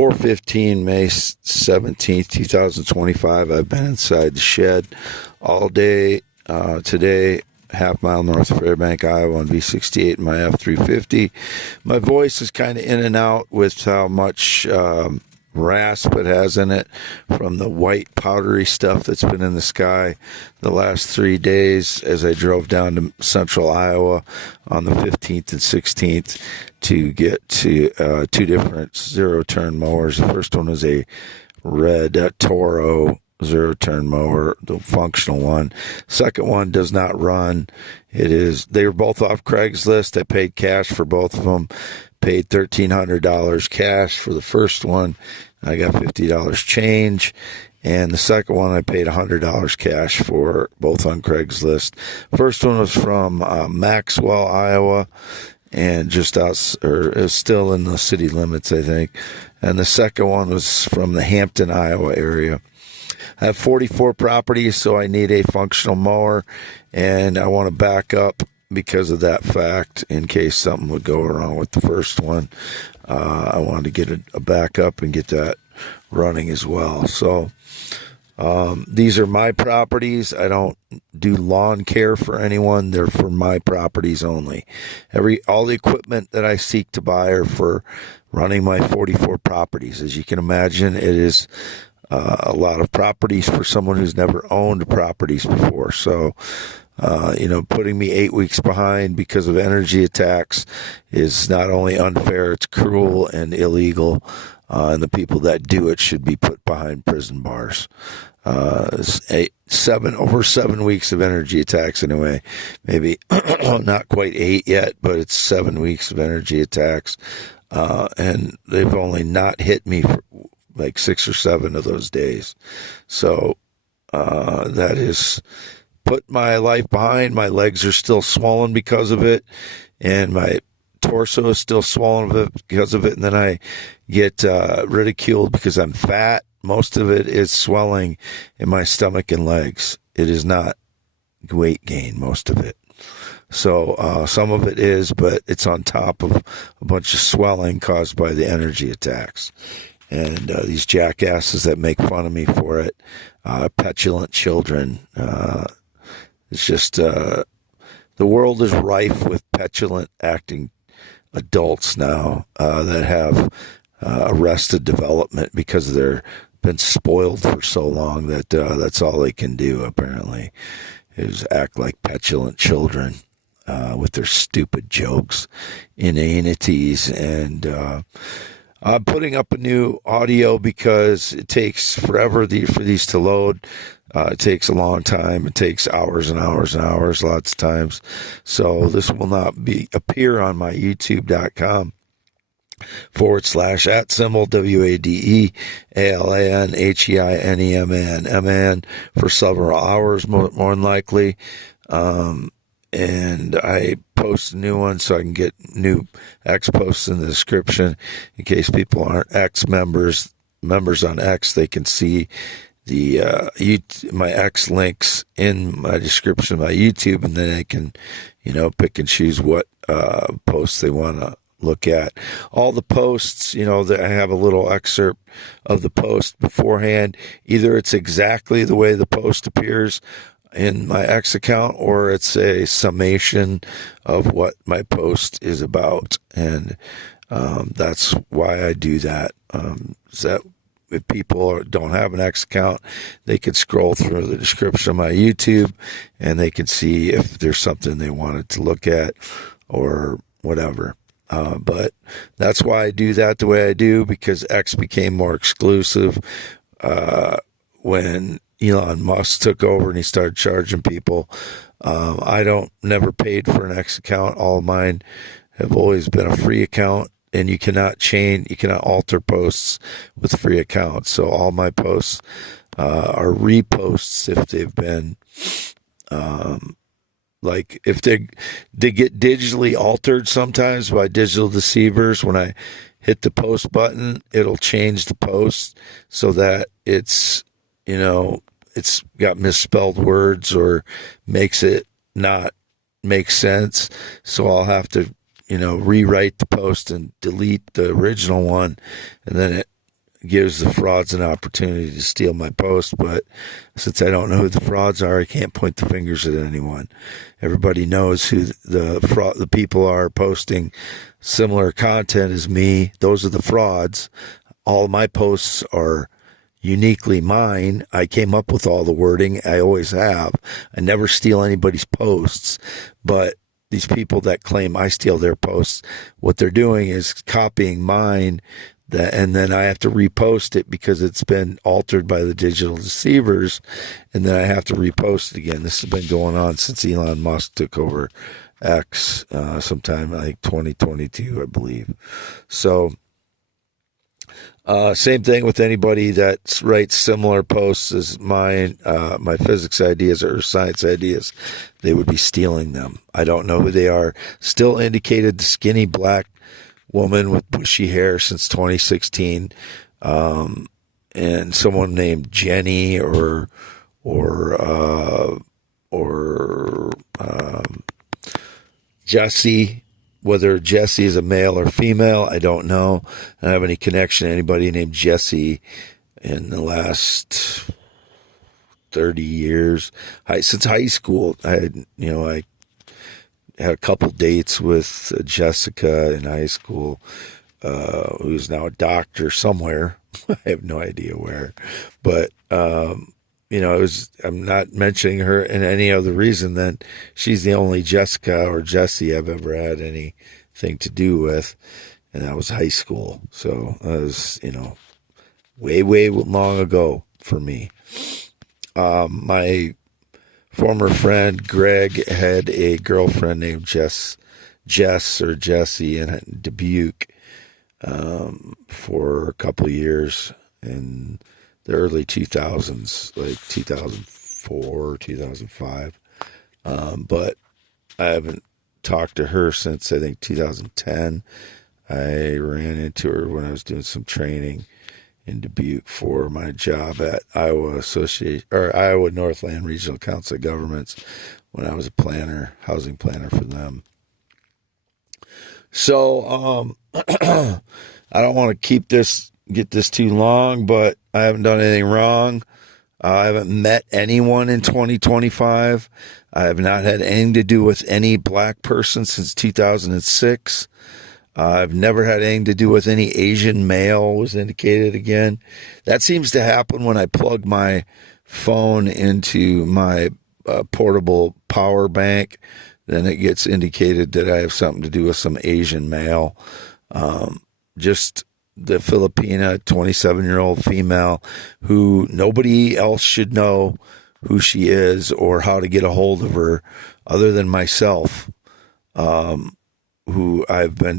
4:15, May 17th, 2025. I've been inside the shed all day today, half-mile north of Fairbank, Iowa, on V68 in my F-350. My voice is kind of in and out with how much rasp it has in it from the white powdery stuff that's been in the sky the last 3 days as I drove down to central Iowa on the 15th and 16th to get to two different zero-turn mowers. The first one was a red Toro zero-turn mower, the functional one. Second one does not run. They were both off Craigslist. I paid cash for both of them. Paid $1,300 cash for the first one. I got $50 change. And the second one, I paid $100 cash for, both on Craigslist. First one was from Maxwell, Iowa, and just out, or it was still in the city limits, I think. And the second one was from the Hampton, Iowa area. I have 44 properties, so I need a functional mower, and I want to back up because of that fact in case something would go wrong with the first one. I wanted to get a backup and get that running as well. So these are my properties. I don't do lawn care for anyone. They're for my properties only. All the equipment that I seek to buy are for running my 44 properties. As you can imagine, it is a lot of properties for someone who's never owned properties before. So putting me 8 weeks behind because of energy attacks is not only unfair, it's cruel and illegal. And the people that do it should be put behind prison bars. Over 7 weeks of energy attacks anyway. Maybe not quite 8 yet, but it's 7 weeks of energy attacks. And they've only not hit me for like 6 or 7 of those days. So that is put my life behind. My legs are still swollen because of it, and my torso is still swollen because of it. And then I get ridiculed because I'm fat. Most of it is swelling in my stomach and legs. It is not weight gain, most of it. So some of it is, but it's on top of a bunch of swelling caused by the energy attacks. And these jackasses that make fun of me for it, petulant children. It's just the world is rife with petulant acting adults now that have arrested development because they're been spoiled for so long that that's all they can do, apparently, is act like petulant children with their stupid jokes, inanities, and I'm putting up a new audio because it takes forever for these to load. It takes a long time. It takes hours and hours and hours, lots of times. So this will not appear on my youtube.com /@ WADEALANHEINEMAN for several hours, more than likely. And I post a new one so I can get new X posts in the description in case people aren't X members on X. They can see my X links in my description of my YouTube, and then they can, pick and choose what posts they want to look at. All the posts, that I have a little excerpt of the post beforehand. Either it's exactly the way the post appears in my X account, or it's a summation of what my post is about. And that's why I do that. Is that if people don't have an X account, they could scroll through the description of my YouTube and they can see if there's something they wanted to look at or whatever. But that's why I do that the way I do, because X became more exclusive when Elon Musk took over and he started charging people. I never paid for an X account. All of mine have always been a free account, and you cannot alter posts with free accounts. So all my posts are reposts if they've been, if they get digitally altered sometimes by digital deceivers. When I hit the post button, it'll change the post so that it's got misspelled words or makes it not make sense. So I'll have to, rewrite the post and delete the original one. And then gives the frauds an opportunity to steal my post. But since I don't know who the frauds are, I can't point the fingers at anyone. Everybody knows who the people are posting similar content as me. Those are the frauds. All my posts are uniquely mine. I came up with all the wording. I always have. I never steal anybody's posts, but these people that claim I steal their posts, what they're doing is copying mine, and then I have to repost it because it's been altered by the digital deceivers, and then I have to repost it again. This has been going on since Elon Musk took over X, sometime like 2022, I believe. So same thing with anybody that writes similar posts as mine, my physics ideas or science ideas. They would be stealing them. I don't know who they are. Still indicated the skinny black woman with bushy hair since 2016, and someone named Jenny or Jesse. Whether Jesse is a male or female, I don't know. I don't have any connection to anybody named Jesse in the last 30 years. Since high school, I had a couple dates with Jessica in high school, who's now a doctor somewhere. I have no idea where. But, I'm not mentioning her in any other reason than she's the only Jessica or Jesse I've ever had anything to do with. And that was high school. So that was, way, way long ago for me. My former friend Greg had a girlfriend named Jess or Jessie in Dubuque for a couple of years in the early 2000s, like 2004, 2005. But I haven't talked to her since, I think, 2010. I ran into her when I was doing some training in Dubuque for my job at Iowa Northland Regional Council of Governments when I was a housing planner for them. So I don't want to get this too long, but I haven't done anything wrong. I haven't met anyone in 2025. I have not had anything to do with any black person since 2006. I've never had anything to do with any Asian male, was indicated again. That seems to happen when I plug my phone into my portable power bank. Then it gets indicated that I have something to do with some Asian male. Just the Filipina 27-year-old female who nobody else should know who she is or how to get a hold of her other than myself, who I've been